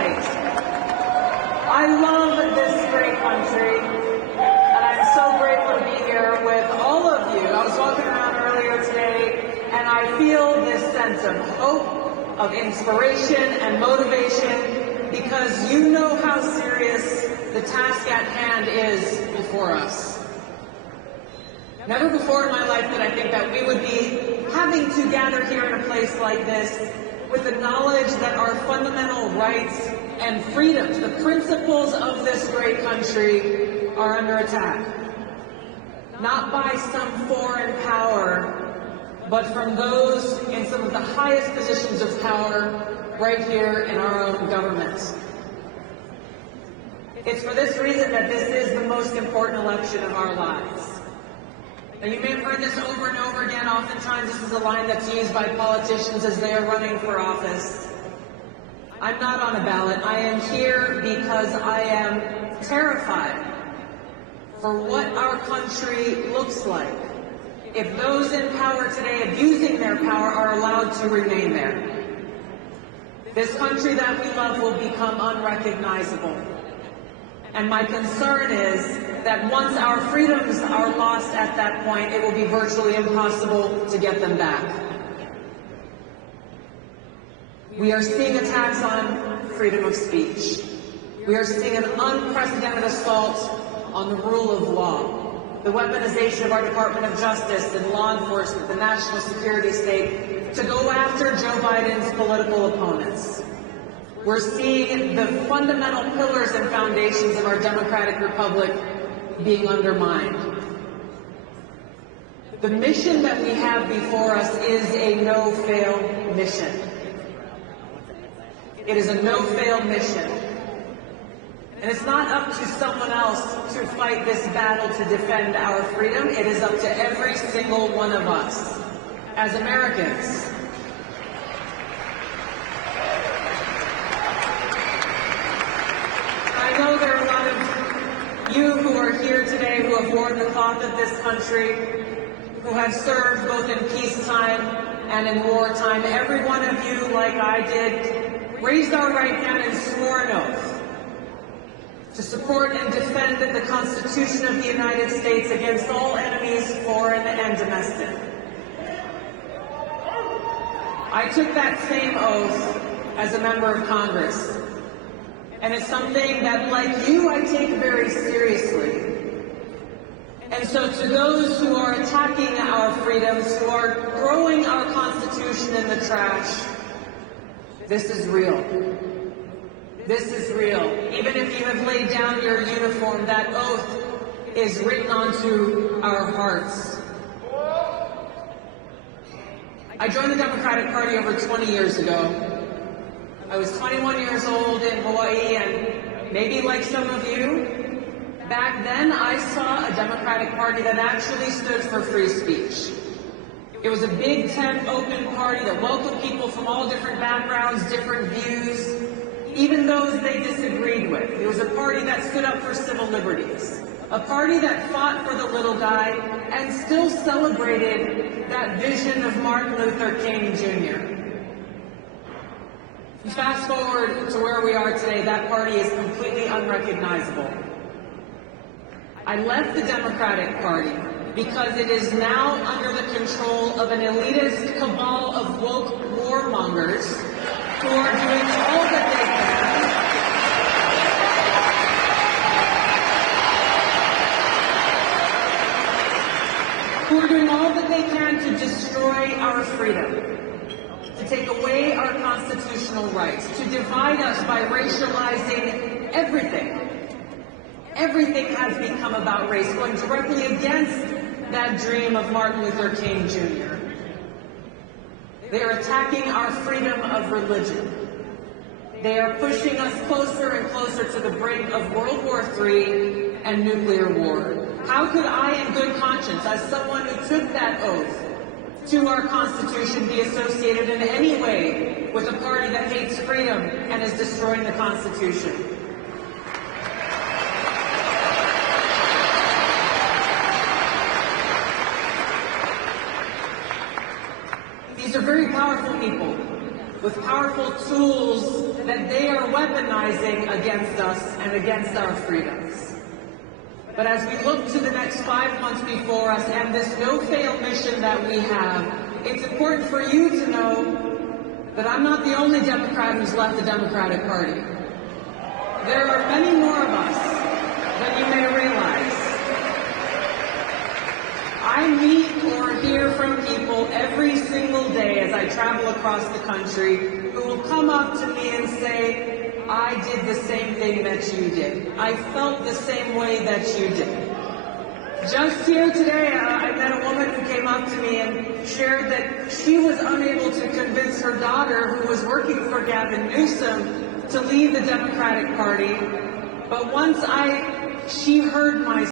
sight. I love this great country, and I'm so grateful to be here with all of you. I was walking around earlier today, and I feel this sense of hope, of inspiration and motivation, because you know how serious the task at hand is before us. Never before in my life did I think that we would be having to gather here in a place like this with the knowledge that our fundamental rights and freedoms, the principles of this great country, are under attack. Not by some foreign power, but from those in some of the highest positions of power right here in our own government. It's for this reason that this is the most important election of our lives. Now, you may have heard this over and over again. Oftentimes, this is a line that's used by politicians as they are running for office. I'm not on a ballot. I am here because I am terrified for what our country looks like if those in power today, abusing their power, are allowed to remain there. This country that we love will become unrecognizable. And my concern is that once our freedoms are lost at that point, it will be virtually impossible to get them back. We are seeing attacks on freedom of speech. We are seeing an unprecedented assault on the rule of law, the weaponization of our Department of Justice and law enforcement, the national security state, to go after Joe Biden's political opponents. We're seeing the fundamental pillars and foundations of our democratic republic being undermined. The mission that we have before us is a no-fail mission. It is a no-fail mission. And it's not up to someone else to fight this battle to defend our freedom. It is up to every single one of us as Americans. I know there are a lot of you who are here today who have worn the cloth of this country, who have served both in peacetime and in wartime. Every one of you, like I did, raised our right hand and swore an oath to support and defend the Constitution of the United States against all enemies, foreign and domestic. I took that same oath as a member of Congress. And it's something that, like you, I take very seriously. And so to those who are attacking our freedoms, who are throwing our Constitution in the trash, this is real. This is real. Even if you have laid down your uniform, that oath is written onto our hearts. I joined the Democratic Party over 20 years ago. I was 21 years old in Hawaii, and maybe like some of you, back then I saw a Democratic Party that actually stood for free speech. It was a big tent open party that welcomed people from all different backgrounds, different views, even those they disagreed with. It was a party that stood up for civil liberties, a party that fought for the little guy and still celebrated that vision of Martin Luther King Jr. Fast forward to where we are today, that party is completely unrecognizable. I left the Democratic Party because it is now under the control of an elitist cabal of woke warmongers who are doing all that they can to destroy our freedom, to take away our constitutional rights, to divide us by racializing everything. Everything has become about race, going directly against that dream of Martin Luther King Jr. They are attacking our freedom of religion. They are pushing us closer and closer to the brink of World War III and nuclear war. How could I, in good conscience, as someone who took that oath to our Constitution, be associated in any way with a party that hates freedom and is destroying the Constitution? These are very powerful people with powerful tools that they are weaponizing against us and against our freedoms. But as we look to the next 5 months before us and this no-fail mission that we have, it's important for you to know that I'm not the only Democrat who's left the Democratic Party. There are many more of us than you may realize. I meet or hear from people every single day as I travel across the country who will come up to me and say, I did the same thing that you did. I felt the same way that you did. Just here today, I met a woman who came up to me and shared that she was unable to convince her daughter, who was working for Gavin Newsom, to leave the Democratic Party. But once she heard my